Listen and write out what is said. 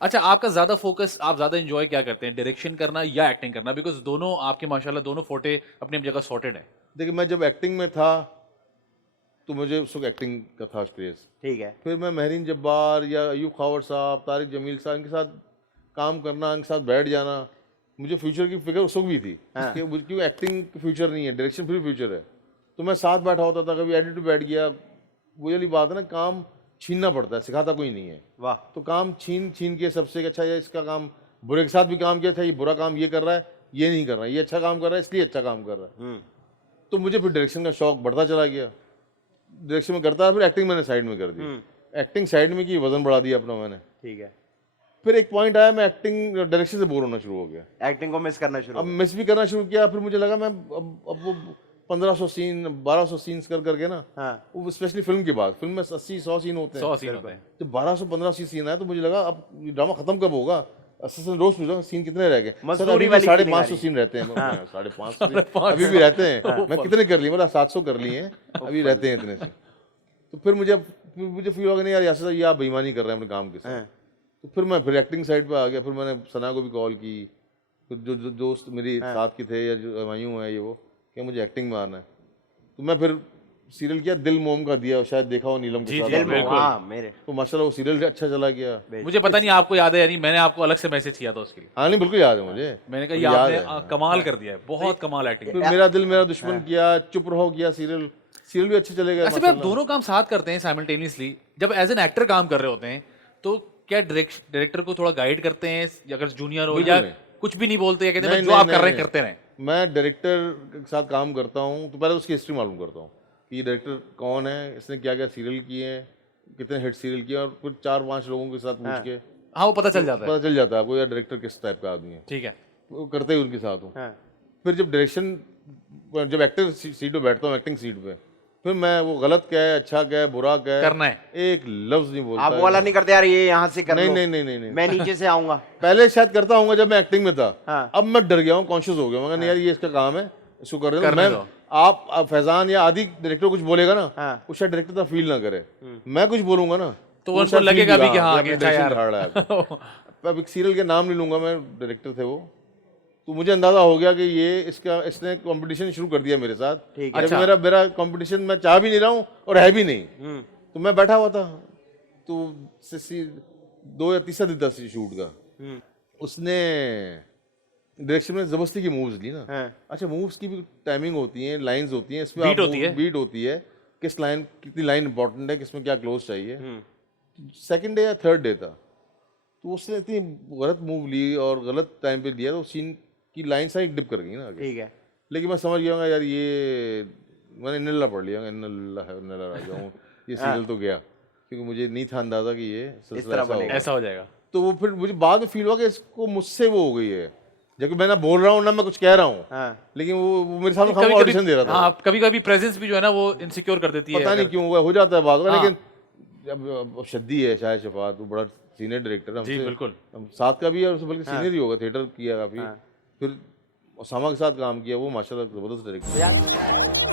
अच्छा, आपका ज्यादा फोकस, आप ज्यादा एंजॉय क्या करते हैं, डायरेक्शन करना या एक्टिंग करना? बिकॉज दोनों आपके माशाल्लाह दोनों फोटे अपनी अपनी जगह सॉर्टेड है। देखिए मैं जब एक्टिंग में था तो मुझे उस वक्त एक्टिंग का था क्रेज। ठीक है। फिर मैं महरीन जब्बार या अयूब खावर साहब, तारिक जमील साहब, इनके साथ काम करना, इनके साथ बैठ जाना, मुझे फ्यूचर की फिक्र उस वक्त भी थी। हाँ। क्यों एक्टिंग फ्यूचर नहीं है, डायरेक्शन फिर फ्यूचर है। तो मैं साथ बैठा होता था, कभी एडिटर बैठ गया। वो वाली बात है ना, काम छीनना पड़ता है, सिखाता कोई नहीं है। वाह। तो काम छीन छीन के सबसे अच्छा, ये इसका काम बुरे के साथ भी काम किया था, ये बुरा काम ये कर रहा है, ये नहीं कर रहा है, ये अच्छा काम कर रहा है इसलिए अच्छा काम कर रहा है। तो मुझे फिर डायरेक्शन का शौक बढ़ता चला गया। डायरेक्शन में करता, फिर एक्टिंग मैंने साइड में कर दी। एक्टिंग साइड में की, वजन बढ़ा दिया अपना मैंने। ठीक है। फिर एक पॉइंट आया, मैं एक्टिंग डायरेक्शन से बोर होना शुरू हो गया। एक्टिंग को मिस करना शुरू अब हो गया। मिस भी करना शुरू किया। फिर मुझे लगा मैं अब वो 1500 सीन 1200 सीन्स कर करके ना, हाँ। वो स्पेशली फिल्म के बाद, फिल्म में 80-100 सीन होते हैं, 100 सीन होते हैं। जब 1200-1500 सीन आया तो मुझे लगा अब ड्रामा खत्म कब होगा। असिस्टेंट रोज पूछा सीन कितने रह गए, सर मजदूरी अभी भी वाली feeling आ 550 रही। सीन रहते हैं। 550 अभी भी रहते हैं। मैं कितने कर लिए, मतलब 700 कर लिए हैं, अभी रहते हैं इतने सीन। तो फिर मुझे फील हो गया नहीं यार, यार ये आप बेईमानी कर रहे हैं अपने काम के साथ। तो फिर मैं एक्टिंग साइड पे आ गया। फिर मैंने सना को भी कॉल की, फिर जो दोस्त मेरे साथ के थे या जो हमायूं है, ये वो क्या मुझे एक्टिंग में आना है। तो मैं फिर सीरियल किया, दिल मोम का दिया, शायद देखा हो नीलम के साथ। दिल में हाँ मेरे। तो माशाल्लाह वो सीरियल अच्छा चला गया। मुझे पता नहीं आपको याद है या नहीं, मैंने आपको अलग से मैसेज किया था उसके लिए। हाँ नहीं बिल्कुल याद है मुझे। मैंने कहा मुझे ये याद आपने है। कमाल कर दिया है, बहुत कमाल एक्टिंग। फिर मेरा दिल मेरा दुश्मन किया, चुप रहो किया, सीरियल भी अच्छे चले गए। अच्छा, आप दोनों काम साथ करते हैं साइमल्टेनियसली, जब एज एन एक्टर काम कर रहे होते हैं तो क्या डायरेक्टर को थोड़ा गाइड करते हैं, अगर जूनियर हो, या कुछ भी नहीं बोलते, या कहते हैं जो आप कर रहे हैं करते रहें? मैं डायरेक्टर के साथ काम करता हूँ तो पहले उसकी हिस्ट्री मालूम करता हूँ कि ये डायरेक्टर कौन है, इसने क्या क्या सीरियल किए हैं, कितने हिट सीरियल किए, और फिर 4-5 लोगों के साथ पूछ के हाँ, वो पता चल जाता है। पता चल जाता है आपको यार डायरेक्टर किस टाइप का आदमी है। ठीक है। वो करते ही उनके साथ हूँ। फिर जब डायरेक्शन, जब एक्टर सीट पे बैठता हूँ, एक्टिंग सीट पे, फिर मैं वो गलत क्या है, अच्छा क्या है, बुरा क्या है, करना है, एक लफ्ज नहीं बोलता। आप वो वाला नहीं करते यार, ये यहाँ से कर नहीं लो। नहीं नहीं नहीं नहीं। मैं नीचे से आऊंगा। पहले शायद करता हूँ जब मैं एक्टिंग में था। हाँ। अब मैं डर गया हूँ, कॉन्शियस हो गया हूँ, नहीं यार ये इसका काम है, इसको कर रहे करने मैं। दो। आप फैजान या आदि डायरेक्टर कुछ बोलेगा ना, हाँ। वो शायद डायरेक्टर फील ना करे। मैं कुछ बोलूंगा ना तो उनको लगेगा भी कि हाँ अपने अच्छा यार। झाड़ रहा है। अब एक सीरियल के नाम नहीं लूंगा मैं, डायरेक्टर थे वो, तो मुझे अंदाजा हो गया कि इसने कंपटीशन शुरू कर दिया मेरे साथ। ठीक है। अच्छा। मेरा कंपटीशन मैं चाह भी नहीं रहा हूँ और है भी नहीं। तो मैं बैठा हुआ था, तो 2 या 3 दिन था शूट का। उसने डायरेक्शन में जबरदस्ती की मूव्स ली ना। अच्छा, मूव्स की भी टाइमिंग होती है, लाइंस होती हैं, इसमें बीट होती है, किस लाइन कितनी लाइन इंपॉर्टेंट है, किसमें क्या क्लोज चाहिए। सेकंड डे या थर्ड डे था, तो उसने इतनी गलत मूव ली और गलत टाइम पे दिया, तो सीन की लाइन सारी डिप कर गई ना आगे। ठीक है। लेकिन मैं समझ गया यार, ये मैंने इन्नल्लाह पढ़ लिया, इन्नल्लाह आ गया हूँ, ये सीरियल तो गया, क्योंकि मुझे नहीं था अंदाजा कि ये सिलसिला ऐसा हो जाएगा। तो वो फिर मुझे बाद में फील हुआ कि इसको मुझसे वो हो गई है, जबकि मैं ना बोल रहा हूँ ना मैं कुछ कह रहा हूँ, लेकिन वो मेरे सामने खामोश ऑडिशन दे रहा था। हाँ, कभी-कभी प्रेजेंस भी जो है ना वो इनसिक्योर कर देती है। पता नहीं क्यों हो जाता है बात, लेकिन अब शद्दी है शायद शफात, वो बड़ा सीनियर डायरेक्टर है जी बिल्कुल, साथ का भी है, उससे बल्कि सीनियर ही होगा, थिएटर किया काफी। फिर ओसामा के साथ काम किया, वो माशाल्लाह जबरदस्त डायरेक्टर।